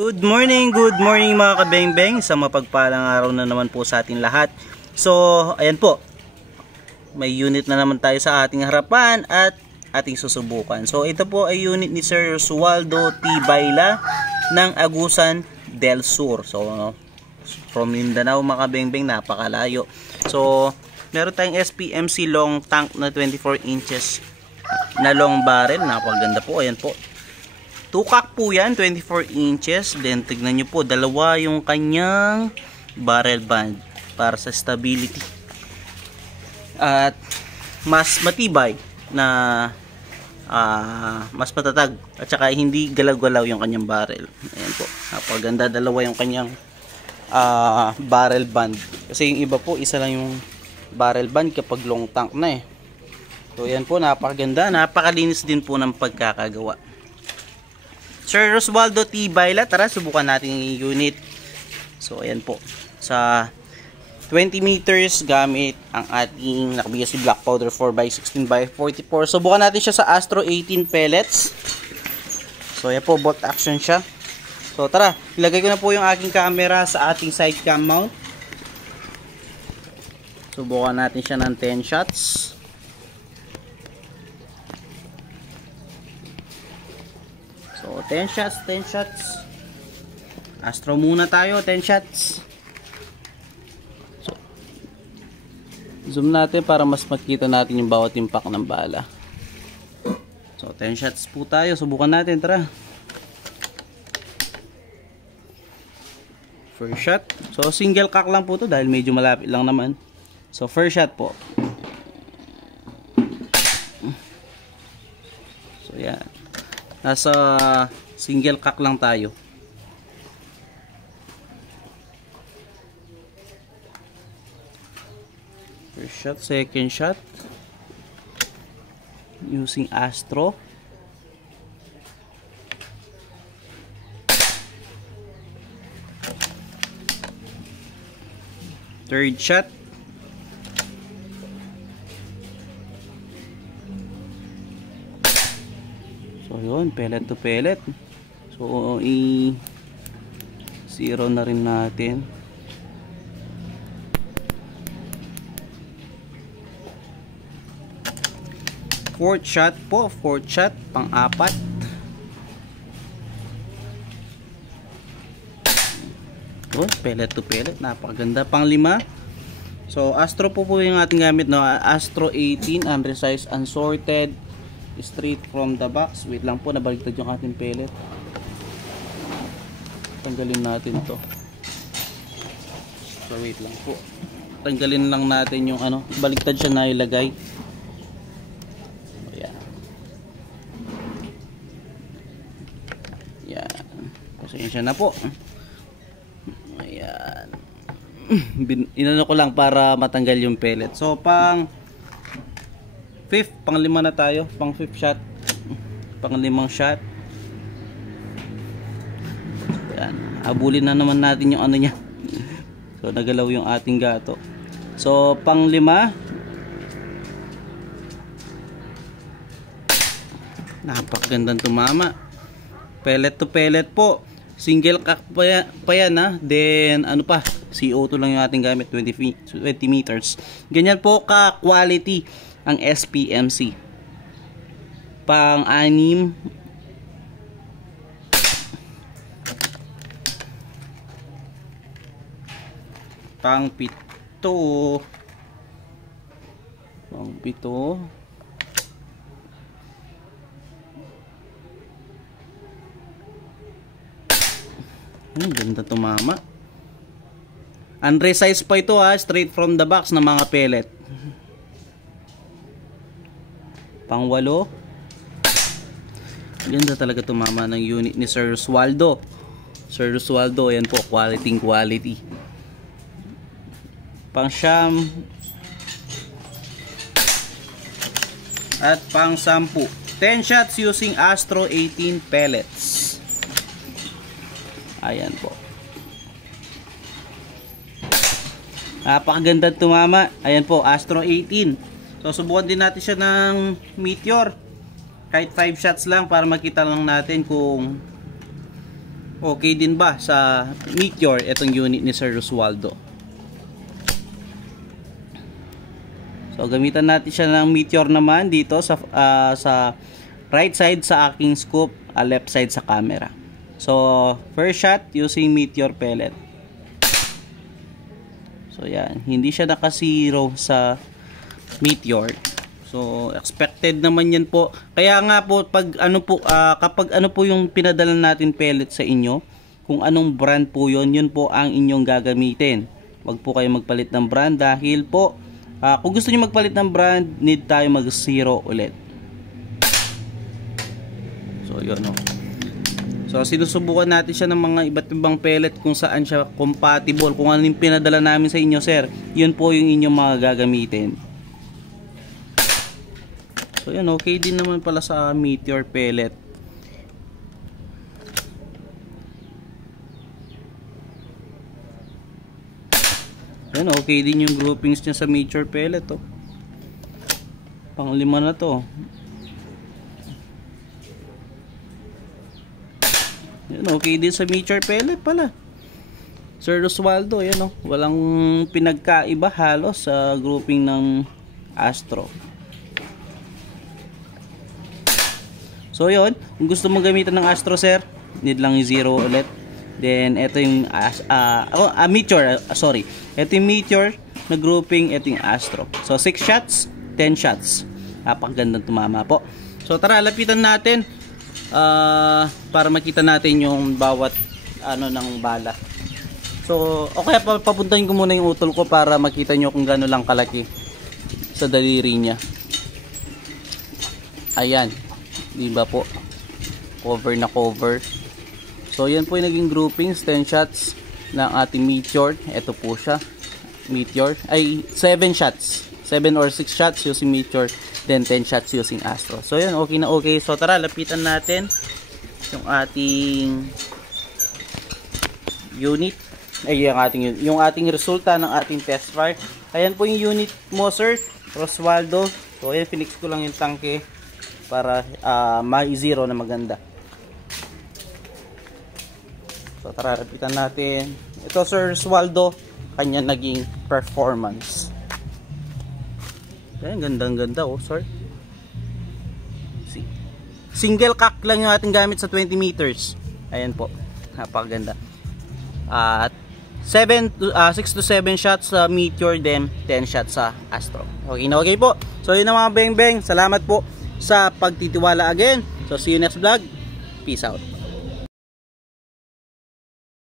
Good morning mga kabengbeng. Sa mapagpalang araw na naman po sa ating lahat. So, ayan po. May unit na naman tayo sa ating harapan at ating susubukan. So, ito po ay unit ni Sir Rosualdo T. Bayla ng Agusan del Sur. So, from Mindanao mga kabengbeng, napakalayo. So, meron tayong SPMC long tank na 24 inches na long barrel. Napakaganda po. Ayan po. Tukak po yan, 24 inches. Then tignan nyo po, dalawa yung kanyang barrel band para sa stability. At mas matibay na mas matatag. At saka hindi galaw-galaw yung kanyang barrel. Ayan po, napaganda, dalawa yung kanyang barrel band. Kasi yung iba po, isa lang yung barrel band kapag long tank na eh. So yan po, napakaganda, napakalinis din po ng pagkakagawa. Sir Rosualdo T. Bayla, tara subukan natin yung unit. So ayan po, sa 20 meters gamit ang ating nakabigay si black powder 4x16x44. Subukan natin siya sa Astro 18 pellets. So ayan po, bolt action siya. So tara, ilagay ko na po yung aking camera sa ating side cam mount. Subukan natin siya ng 10 shots. So 10 shots. Astro muna tayo, 10 shots. So, zoom natin para mas makita natin yung bawat impact ng bala. So 10 shots po tayo, subukan natin, tara. First shot. So single cock lang po to dahil medyo malapit lang naman. So first shot po. So yan. Nasa single cock lang tayo. First shot, second shot. Using Astro. Third shot. So yun, pellet to pellet. So i-zero na rin natin. Fourth shot po, fourth shot, pang-apat. Yun, pellet to pellet, napakaganda. Pang-lima. So Astro po yung ating gamit, no? Astro 18, unresized, unsorted, straight from the box. Wait lang po, nabaligtad yung ating pellet. Tanggalin natin to. So wait lang po, tanggalin lang natin yung ano, baligtad siya na ilagay. Ayan. Ayan, pasensya na po. Ayan. Inano ko lang para matanggal yung pellet. So pang fifth, pang lima na tayo, pang fifth shot, pang limang shot. Ayan, habulin na naman natin yung ano niya. So nagalaw yung ating gato. So pang lima, napakagandang tumama. Pellet to pellet po, single cock pa yan ha. Then ano pa, CO2 lang yung ating gamit, 20 meters. Ganyan po ka quality ang SPMC. Pang-anim, pang-pito, ganda tumama. Unresized pa ito ha, straight from the box ng mga pellet. Pang-walo. Ganda talaga tumama ng unit ni Sir Rosualdo. Sir Rosualdo, ayan po, quality. Pang-siyam at pang-sampu. 10 shots using Astro 18 pellets. Ayan po. Napakaganda tumama. Ayan po, Astro 18. So subukan din natin siya ng Meteor. Kahit 5 shots lang para makita lang natin kung Okay din ba sa Meteor itong unit ni Sir Roswaldo? So gamitan natin siya ng Meteor naman dito sa right side sa aking scoop, left side sa camera. So first shot using Meteor pellet. So yan, hindi siya naka-zero sa Meteor. So expected naman yan po. Kaya nga po pag kapag ano po yung pinadala natin pellet sa inyo, kung anong brand po yun po ang inyong gagamitin. Wag po kayo magpalit ng brand dahil po kung gusto niyo magpalit ng brand, need tayo mag-zero ulit. So yun o. So sinusubukan natin siya ng mga iba't ibang pellet kung saan siya compatible. Kung ano yung pinadala namin sa inyo, sir, yun po yung inyong mga gagamitin. So yun, okay din naman pala sa Meteor pellet. Yan, okay din yung groupings niya sa Meteor pellet oh. Pang-5 na to. Yan, okay din sa Meteor pellet pala. Sir Roswaldo, yan oh. Walang pinagkaiba halos sa grouping ng Astro. So yun, kung gusto mong gamitan ng Astro, sir, need lang yung zero ulit. Then ito yung Meteor, sorry. Ito yung Meteor na grouping, ito yung Astro. So 6 shots, 10 shots. Napakagandang tumama po. So tara, lapitan natin para makita natin yung bawat ng bala. So okay, papuntahin ko muna yung utol ko para makita nyo kung gaano lang kalaki sa daliri niya. Ayan, di ba po? Cover na cover. So yan po yung naging groupings, 10 shots ng ating Meteor. Ito po siya, Meteor. Ay, 7 shots. 7 or 6 shots using Meteor, then 10 shots using Astro. So yan, okay na okay. So tara, lapitan natin yung ating unit. Ay, yung ating resulta ng ating test fire. Ayan po yung unit mo, Sir Roswaldo. So ayan, finix ko lang yung tanke para ma-zero na maganda. So tara, lapitan natin. Ito, Sir Roswaldo, kanya naging performance. Ayan, gandang-ganda oh, sir. Single cock lang yung ating gamit sa 20 meters. Ayan po, napakaganda. At 6 to 7 shots sa Meteor, then 10 shots sa Astro. Okay na okay po. So yun na mga beng-beng. Salamat po sa pagtitiwala again. So see you next vlog. Peace out.